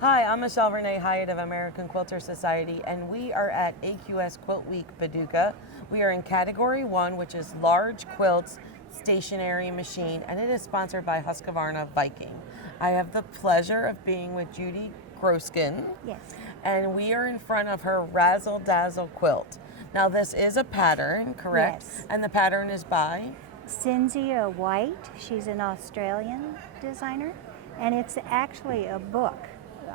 Hi, I'm Michelle Renee Hyatt of American Quilter Society, and we are at AQS QuiltWeek Paducah. We are in Category 1, which is Large Quilts Stationary Machine, and it is sponsored by Husqvarna Viking. I have the pleasure of being with Judy Groskind. Yes. And we are in front of her RAZZLE DAZZLE quilt. Now this is a pattern, correct? Yes. And the pattern is by? Cynthia White. She's an Australian designer, and it's actually a book,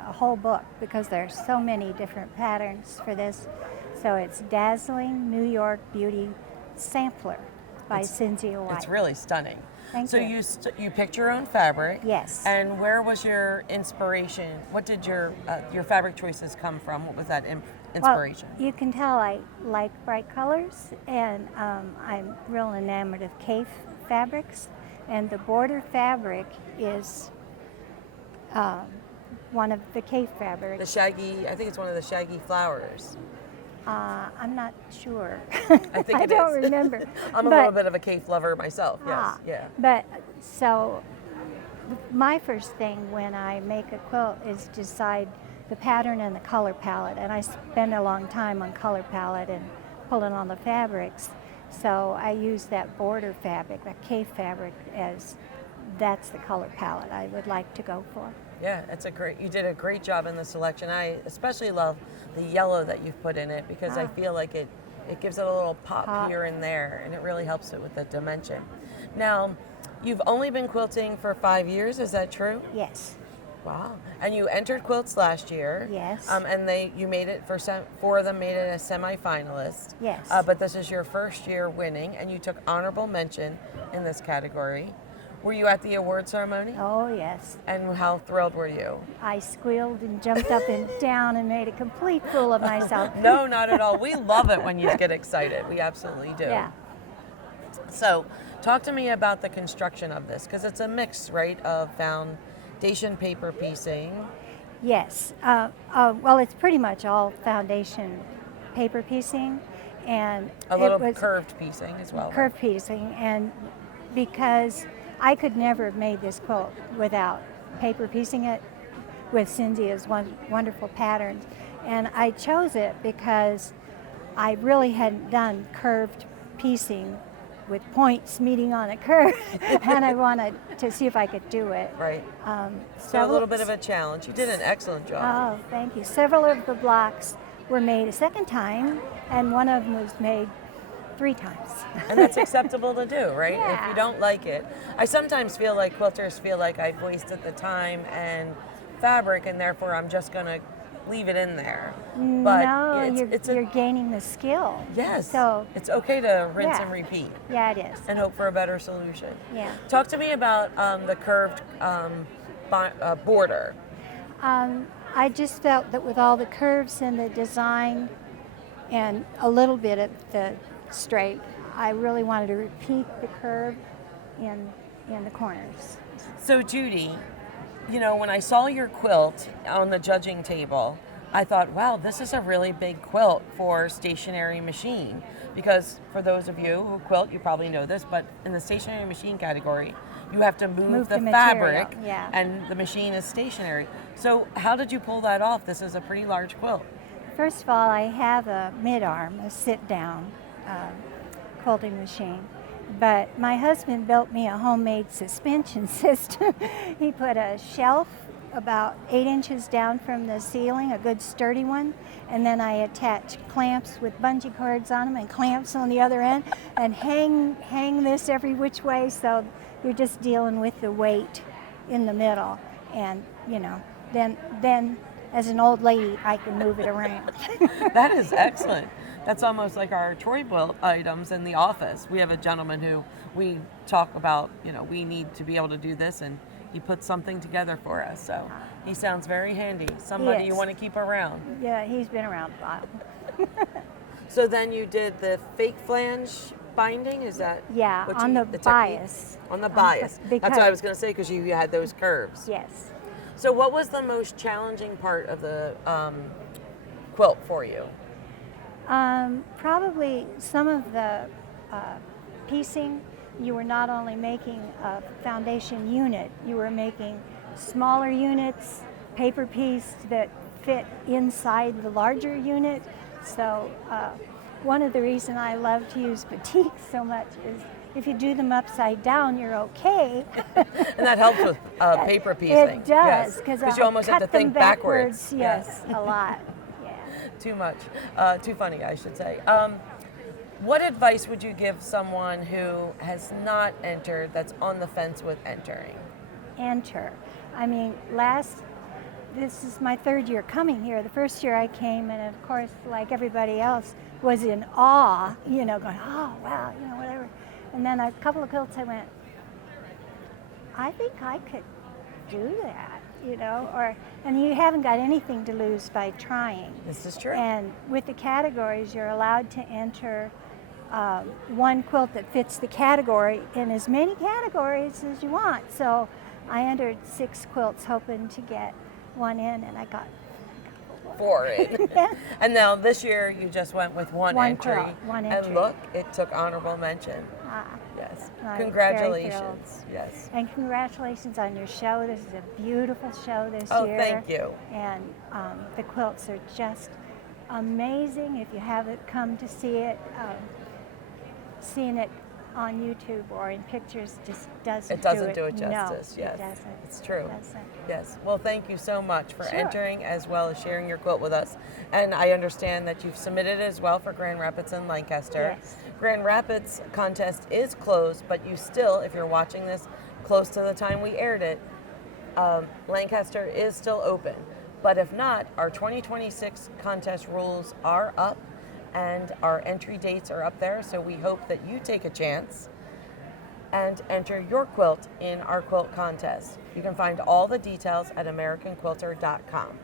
a whole book, because there's so many different patterns for this. So it's Dazzling New York Beauty Sampler by Cynthia White. It's really stunning. Thank so you. You picked your own fabric. Yes. And where was your inspiration? What did your fabric choices come from? What was that inspiration? Well, you can tell I like bright colors, and I'm real enamored of Kaffe fabrics, and the border fabric is one of the Kaffe fabrics. The shaggy, I think it's one of the shaggy flowers. I'm not sure. I think I don't remember. I'm a little bit of a Kaffe lover myself. Yes, yeah. But so my first thing when I make a quilt is decide the pattern and the color palette, and I spend a long time on color palette and pulling on the fabrics. So I use that border fabric, that Kaffe fabric, as that's the color palette I would like to go for. Yeah, you did a great job in the selection. I especially love the yellow that you've put in it because I feel like it gives it a little pop here and there, and it really helps it with the dimension. Now, you've only been quilting for 5 years, is that true? Yes. Wow. And you entered quilts last year. Yes. And you made it four of them made it as semi-finalists. Yes. But this is your first year winning, and you took honorable mention in this category. Were you at the award ceremony? Oh, yes. And how thrilled were you? I squealed and jumped up and down and made a complete fool of myself. No, not at all. We love it when you get excited. We absolutely do. Yeah. So, talk to me about the construction of this, because it's a mix, right, of foundation paper piecing. Yes. Well, it's pretty much all foundation paper piecing, and A little curved piecing as well. curved piecing, and because I could never have made this quilt without paper piecing it with Cynthia's wonderful patterns. And I chose it because I really hadn't done curved piecing with points meeting on a curve, and I wanted to see if I could do it. Right. So a little bit of a challenge. You did an excellent job. Oh, thank you. Several of the blocks were made a second time, and one of them was made 3 times. And that's acceptable to do, right? Yeah. If you don't like it. I sometimes feel like quilters feel like I've wasted the time and fabric, and therefore I'm just going to leave it in there. But No, you're gaining the skill. Yes. So it's okay to rinse yeah. and repeat. Yeah, it is. And hope for a better solution. Yeah. Talk to me about the curved border. I just felt that with all the curves in the design and a little bit of the straight, I really wanted to repeat the curve in the corners. So Judy, when I saw your quilt on the judging table, I thought, wow, this is a really big quilt for stationary machine. Because for those of you who quilt, you probably know this, but in the stationary machine category, you have to move the fabric, yeah. and the machine is stationary. So how did you pull that off? This is a pretty large quilt. First of all, I have a mid-arm, a sit-down quilting machine. But my husband built me a homemade suspension system. He put a shelf about 8 inches down from the ceiling, a good sturdy one, and then I attach clamps with bungee cords on them and clamps on the other end, and hang this every which way, so you're just dealing with the weight in the middle. And then as an old lady, I can move it around. That is excellent. That's almost like our Troy built items in the office. We have a gentleman who we talk about, we need to be able to do this, and he put something together for us. So he sounds very handy. Somebody you want to keep around. Yeah, he's been around a while. So then you did the fake flange binding, is that? Yeah, on the bias. On the bias. That's what I was going to say, because you had those curves. Yes. So what was the most challenging part of the quilt for you? Probably some of the piecing. You were not only making a foundation unit, you were making smaller units paper piece that fit inside the larger unit. So one of the reasons I love to use batik so much is if you do them upside down, you're okay. And that helps with paper piecing. It does, because you almost have to think backwards. Yes, a lot. Yeah. Too much. Too funny, I should say. What advice would you give someone who has not entered, that's on the fence with entering? Enter. I mean, this is my third year coming here. The first year I came, and of course, like everybody else, was in awe, going, oh, wow, whatever. And then a couple of quilts I went, I think I could do that, and you haven't got anything to lose by trying. This is true. And with the categories, you're allowed to enter one quilt that fits the category in as many categories as you want. So I entered 6 quilts hoping to get one in, and I got 4 in. And now this year you just went with one entry. Quilt, one entry. And look, it took honorable mention. Yes. Congratulations. Yes. And congratulations on your show. This is a beautiful show this year. Oh, thank you. And the quilts are just amazing. If you haven't come to see it, seeing it on YouTube or in pictures just doesn't do it justice. No, yes. it doesn't. It's true. It doesn't. Yes. Well, thank you so much for Sure. entering as well as sharing your quilt with us. And I understand that you've submitted as well for Grand Rapids and Lancaster. Yes. Grand Rapids contest is closed, but you still, if you're watching this close to the time we aired it, Lancaster is still open. But if not, our 2026 contest rules are up and our entry dates are up there. So we hope that you take a chance and enter your quilt in our quilt contest. You can find all the details at AmericanQuilter.com.